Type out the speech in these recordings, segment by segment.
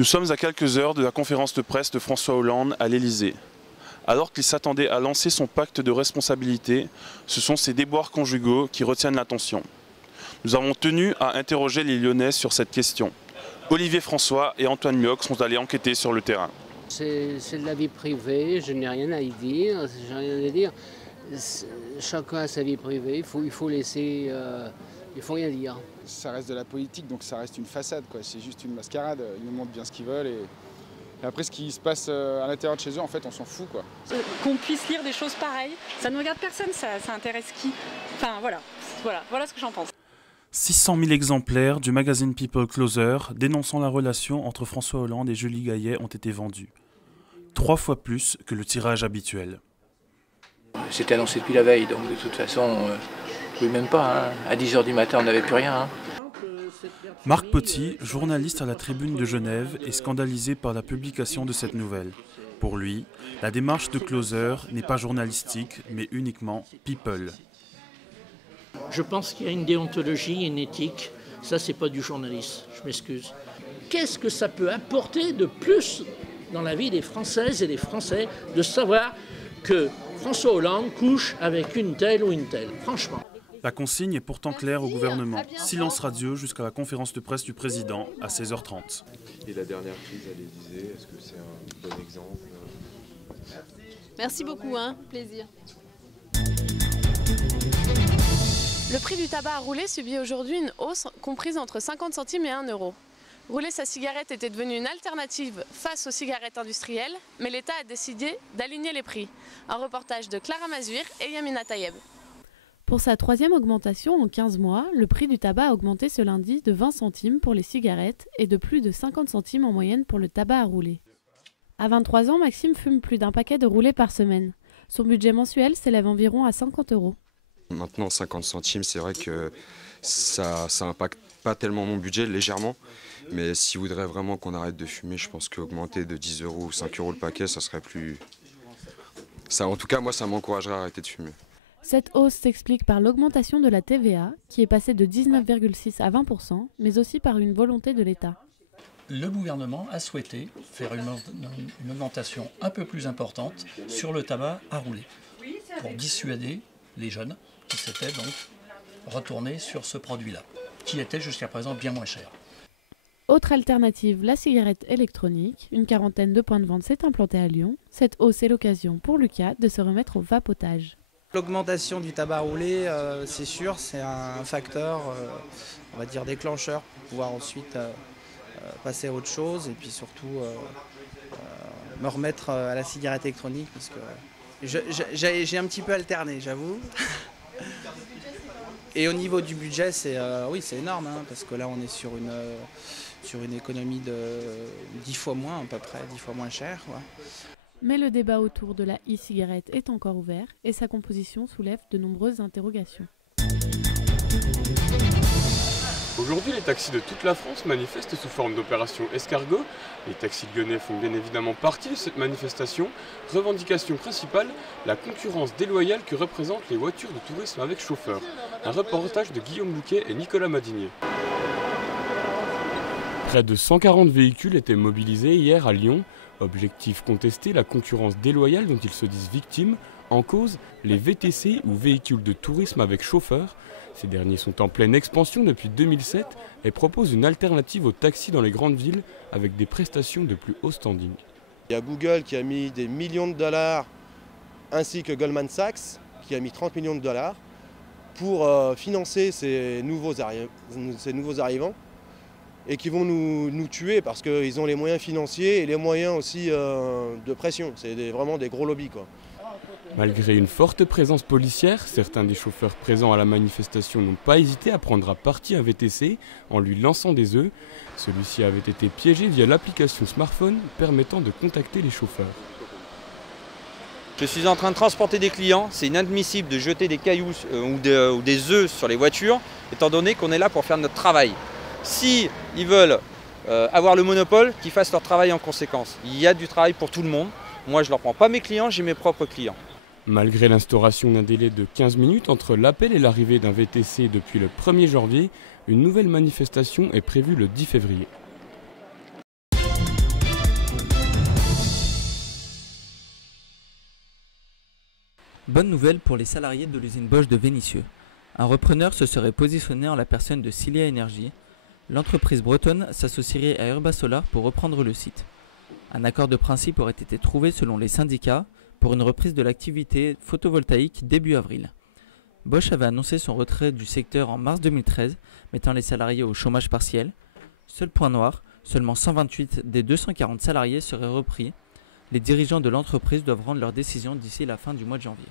Nous sommes à quelques heures de la conférence de presse de François Hollande à l'Élysée. Alors qu'il s'attendait à lancer son pacte de responsabilité, ce sont ses déboires conjugaux qui retiennent l'attention. Nous avons tenu à interroger les Lyonnais sur cette question. Olivier François et Antoine Mioch sont allés enquêter sur le terrain. C'est de la vie privée, je n'ai rien à y dire. Chacun a sa vie privée, il faut laisser, il faut rien dire. Ça reste de la politique, donc ça reste une façade, quoi. C'est juste une mascarade. Ils nous montrent bien ce qu'ils veulent et après ce qui se passe à l'intérieur de chez eux, en fait, on s'en fout, quoi. Qu'on puisse lire des choses pareilles, ça ne regarde personne, ça intéresse qui? Enfin voilà ce que j'en pense. 600 000 exemplaires du magazine People Closer dénonçant la relation entre François Hollande et Julie Gaillet ont été vendus. 3 fois plus que le tirage habituel. C'était annoncé depuis la veille, donc de toute façon, oui, même pas. Hein. À 10 h du matin, on n'avait plus rien. Hein. Marc Poty, journaliste à la Tribune de Genève, est scandalisé par la publication de cette nouvelle. Pour lui, la démarche de Closer n'est pas journalistique, mais uniquement people. Je pense qu'il y a une déontologie, une éthique. Ça, c'est pas du journalisme, je m'excuse. Qu'est-ce que ça peut apporter de plus dans la vie des Françaises et des Français de savoir que François Hollande couche avec une telle ou une telle, franchement. La consigne est pourtant claire au gouvernement. Silence radio jusqu'à la conférence de presse du président à 16h30. Et la dernière crise à l'Élysée, est-ce que c'est un bon exemple? Merci beaucoup, plaisir. Le prix du tabac à rouler subit aujourd'hui une hausse comprise entre 50 centimes et 1 euro. Rouler sa cigarette était devenue une alternative face aux cigarettes industrielles, mais l'État a décidé d'aligner les prix. Un reportage de Clara Mazuir et Yamina Tayeb. Pour sa 3e augmentation en 15 mois, le prix du tabac a augmenté ce lundi de 20 centimes pour les cigarettes et de plus de 50 centimes en moyenne pour le tabac à rouler. À 23 ans, Maxime fume plus d'un paquet de roulés par semaine. Son budget mensuel s'élève environ à 50 euros. Maintenant, 50 centimes, c'est vrai que ça impacte pas tellement mon budget, légèrement. Mais s'il voudrait vraiment qu'on arrête de fumer, je pense qu'augmenter de 10 euros ou 5 euros le paquet, ça serait plus... Ça, en tout cas, moi, ça m'encouragerait à arrêter de fumer. Cette hausse s'explique par l'augmentation de la TVA, qui est passée de 19,6 à 20%, mais aussi par une volonté de l'État. Le gouvernement a souhaité faire une augmentation un peu plus importante sur le tabac à rouler, pour dissuader les jeunes qui s'étaient donc retournés sur ce produit-là, qui était jusqu'à présent bien moins cher. Autre alternative, la cigarette électronique. Une quarantaine de points de vente s'est implantée à Lyon. Cette hausse est l'occasion pour Lucas de se remettre au vapotage. L'augmentation du tabac roulé, c'est sûr, c'est un facteur, on va dire, déclencheur pour pouvoir ensuite passer à autre chose et puis surtout me remettre à la cigarette électronique parce que j'ai un petit peu alterné, j'avoue. Et au niveau du budget, oui, c'est énorme, parce que là, on est sur une économie de 10 fois moins, à peu près, 10 fois moins cher. Ouais. Mais le débat autour de la e-cigarette est encore ouvert et sa composition soulève de nombreuses interrogations. Aujourd'hui, les taxis de toute la France manifestent sous forme d'opération escargot. Les taxis lyonnais font bien évidemment partie de cette manifestation. Revendication principale, la concurrence déloyale que représentent les voitures de tourisme avec chauffeur. Un reportage de Guillaume Bouquet et Nicolas Madinier. Près de 140 véhicules étaient mobilisés hier à Lyon. Objectif contester la concurrence déloyale dont ils se disent victimes. En cause, les VTC ou véhicules de tourisme avec chauffeur. Ces derniers sont en pleine expansion depuis 2007 et proposent une alternative aux taxis dans les grandes villes avec des prestations de plus haut standing. Il y a Google qui a mis des millions de dollars ainsi que Goldman Sachs qui a mis 30 millions de dollars pour financer ces nouveaux arrivants et qui vont nous tuer parce qu'ils ont les moyens financiers et les moyens aussi de pression. C'est vraiment des gros lobbies, quoi. Malgré une forte présence policière, certains des chauffeurs présents à la manifestation n'ont pas hésité à prendre à partie un VTC en lui lançant des œufs. Celui-ci avait été piégé via l'application smartphone permettant de contacter les chauffeurs. Je suis en train de transporter des clients, c'est inadmissible de jeter des cailloux ou des œufs sur les voitures, étant donné qu'on est là pour faire notre travail. Si ils veulent avoir le monopole, qu'ils fassent leur travail en conséquence. Il y a du travail pour tout le monde. Moi, je ne leur prends pas mes clients, j'ai mes propres clients. Malgré l'instauration d'un délai de 15 minutes entre l'appel et l'arrivée d'un VTC depuis le 1er janvier, une nouvelle manifestation est prévue le 10 février. Bonne nouvelle pour les salariés de l'usine Bosch de Vénissieux. Un repreneur se serait positionné en la personne de Cilia Energy. L'entreprise bretonne s'associerait à Urba Solar pour reprendre le site. Un accord de principe aurait été trouvé selon les syndicats pour une reprise de l'activité photovoltaïque début avril. Bosch avait annoncé son retrait du secteur en mars 2013, mettant les salariés au chômage partiel. Seul point noir, seulement 128 des 240 salariés seraient repris. Les dirigeants de l'entreprise doivent rendre leur décision d'ici la fin du mois de janvier.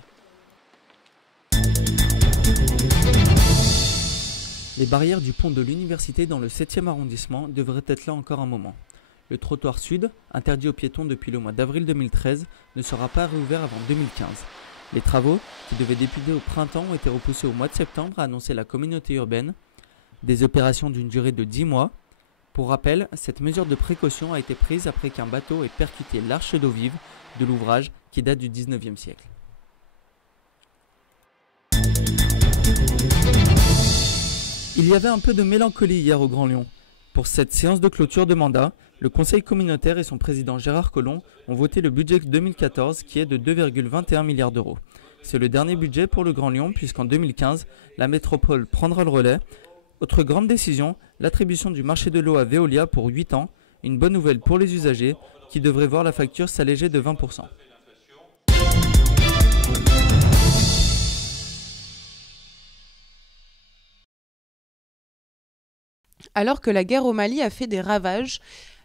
Les barrières du pont de l'université dans le 7e arrondissement devraient être là encore un moment. Le trottoir sud, interdit aux piétons depuis le mois d'avril 2013, ne sera pas réouvert avant 2015. Les travaux, qui devaient débuter au printemps, ont été repoussés au mois de septembre, a annoncé la communauté urbaine. Des opérations d'une durée de 10 mois. Pour rappel, cette mesure de précaution a été prise après qu'un bateau ait percuté l'arche d'eau vive de l'ouvrage qui date du 19e siècle. Il y avait un peu de mélancolie hier au Grand Lyon. Pour cette séance de clôture de mandat, le conseil communautaire et son président Gérard Collomb ont voté le budget 2014 qui est de 2,21 milliards d'euros. C'est le dernier budget pour le Grand Lyon puisqu'en 2015, la métropole prendra le relais. Autre grande décision, l'attribution du marché de l'eau à Veolia pour 8 ans, une bonne nouvelle pour les usagers qui devraient voir la facture s'alléger de 20%. Alors que la guerre au Mali a fait des ravages,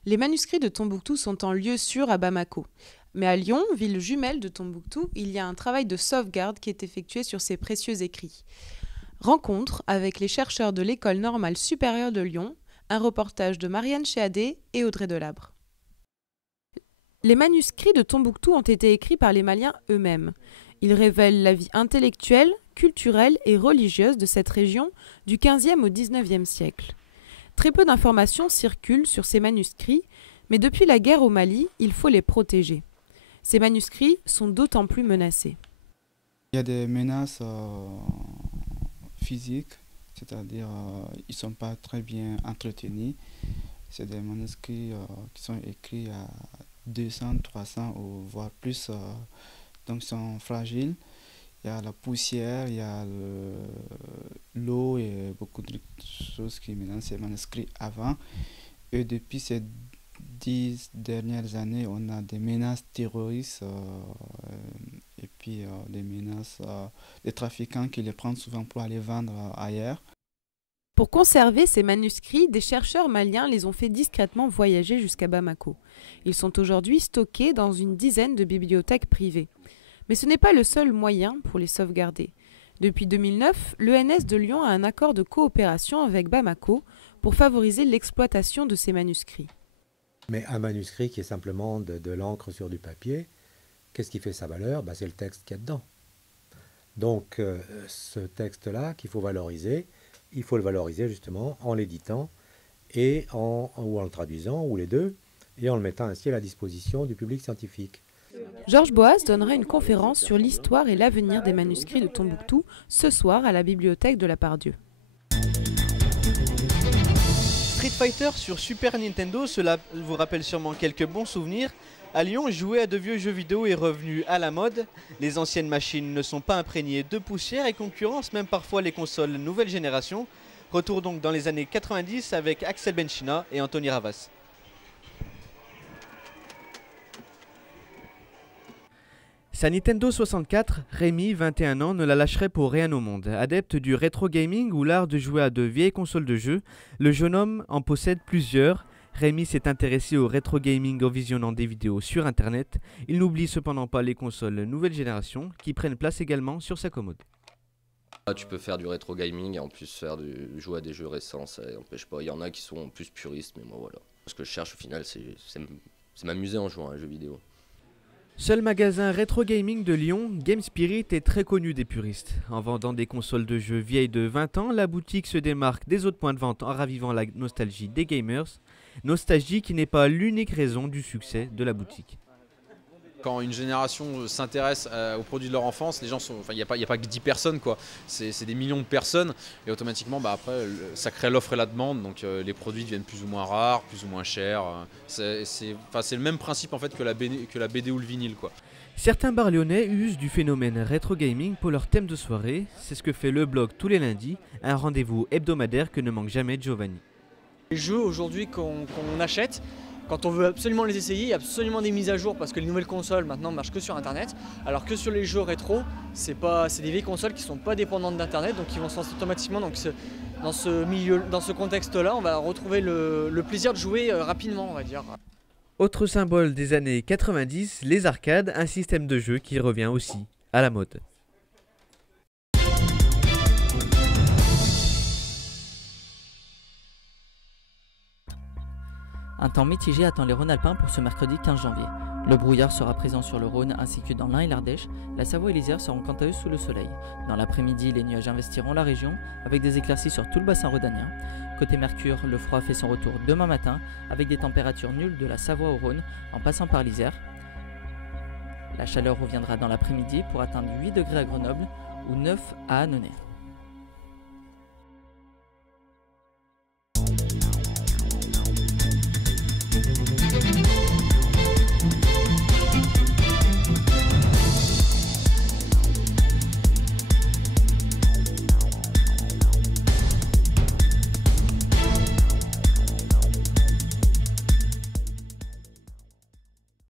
les manuscrits de Tombouctou sont en lieu sûr à Bamako. Mais à Lyon, ville jumelle de Tombouctou, il y a un travail de sauvegarde qui est effectué sur ces précieux écrits. Rencontre avec les chercheurs de l'École normale supérieure de Lyon, un reportage de Marianne Chéadé et Audrey Delabre. Les manuscrits de Tombouctou ont été écrits par les Maliens eux-mêmes. Ils révèlent la vie intellectuelle, culturelle et religieuse de cette région du XVe au XIXe siècle. Très peu d'informations circulent sur ces manuscrits, mais depuis la guerre au Mali, il faut les protéger. Ces manuscrits sont d'autant plus menacés. Il y a des menaces physiques, c'est-à-dire ils ne sont pas très bien entretenus. C'est des manuscrits qui sont écrits à 200, 300 ou voire plus, donc ils sont fragiles. Il y a la poussière, il y a l'eau et beaucoup de choses qui menacent ces manuscrits avant. Et depuis ces 10 dernières années, on a des menaces terroristes et puis des menaces des trafiquants qui les prennent souvent pour aller vendre ailleurs. Pour conserver ces manuscrits, des chercheurs maliens les ont fait discrètement voyager jusqu'à Bamako. Ils sont aujourd'hui stockés dans une dizaine de bibliothèques privées. Mais ce n'est pas le seul moyen pour les sauvegarder. Depuis 2009, l'ENS de Lyon a un accord de coopération avec Bamako pour favoriser l'exploitation de ces manuscrits. Mais un manuscrit qui est simplement de l'encre sur du papier, qu'est-ce qui fait sa valeur? C'est le texte qu'il y a dedans. Donc ce texte-là qu'il faut valoriser, il faut le valoriser justement en l'éditant et ou en le traduisant, ou les deux, et en le mettant ainsi à la disposition du public scientifique. Georges Boas donnera une conférence sur l'histoire et l'avenir des manuscrits de Tombouctou ce soir à la bibliothèque de la Pardieu. Street Fighter sur Super Nintendo, cela vous rappelle sûrement quelques bons souvenirs. À Lyon, jouer à de vieux jeux vidéo est revenu à la mode. Les anciennes machines ne sont pas imprégnées de poussière et concurrencent même parfois les consoles nouvelle génération. Retour donc dans les années 90 avec Axel Benchina et Anthony Ravas. Sa Nintendo 64, Rémi, 21 ans, ne la lâcherait pour rien au monde. Adepte du rétro gaming ou l'art de jouer à de vieilles consoles de jeux, le jeune homme en possède plusieurs. Rémi s'est intéressé au rétro gaming en visionnant des vidéos sur internet. Il n'oublie cependant pas les consoles nouvelle génération qui prennent place également sur sa commode. Tu peux faire du rétro gaming et en plus jouer à des jeux récents, ça n'empêche pas. Il y en a qui sont plus puristes, mais moi voilà. Ce que je cherche au final, c'est m'amuser en jouant à un jeu vidéo. Seul magasin rétro gaming de Lyon, Game Spirit est très connu des puristes. En vendant des consoles de jeux vieilles de 20 ans, la boutique se démarque des autres points de vente en ravivant la nostalgie des gamers. Nostalgie qui n'est pas l'unique raison du succès de la boutique. quand une génération s'intéresse aux produits de leur enfance, les gens sont, il n'y a pas que 10 personnes, quoi. C'est des millions de personnes et automatiquement après ça crée l'offre et la demande, donc les produits deviennent plus ou moins rares, plus ou moins chers. C'est le même principe en fait que la BD ou le vinyle, quoi. Certains bars lyonnais usent du phénomène rétro gaming pour leur thème de soirée. C'est ce que fait le blog tous les lundis, un rendez-vous hebdomadaire que ne manque jamais Giovanni. Les jeux aujourd'hui qu'on achète, quand on veut absolument les essayer, il y a absolument des mises à jour parce que les nouvelles consoles maintenant ne marchent que sur internet, alors que sur les jeux rétro, c'est des vieilles consoles qui ne sont pas dépendantes d'internet, donc qui vont se lancer automatiquement. Donc dans ce contexte-là, on va retrouver le plaisir de jouer rapidement, on va dire. Autre symbole des années 90, les arcades, un système de jeu qui revient aussi à la mode. Un temps mitigé attend les Rhône-Alpins pour ce mercredi 15 janvier. Le brouillard sera présent sur le Rhône ainsi que dans l'Ain et l'Ardèche. La Savoie et l'Isère seront quant à eux sous le soleil. Dans l'après-midi, les nuages investiront la région avec des éclaircies sur tout le bassin rhodanien. Côté Mercure, le froid fait son retour demain matin avec des températures nulles de la Savoie au Rhône en passant par l'Isère. La chaleur reviendra dans l'après-midi pour atteindre 8 degrés à Grenoble ou 9 à Annonay.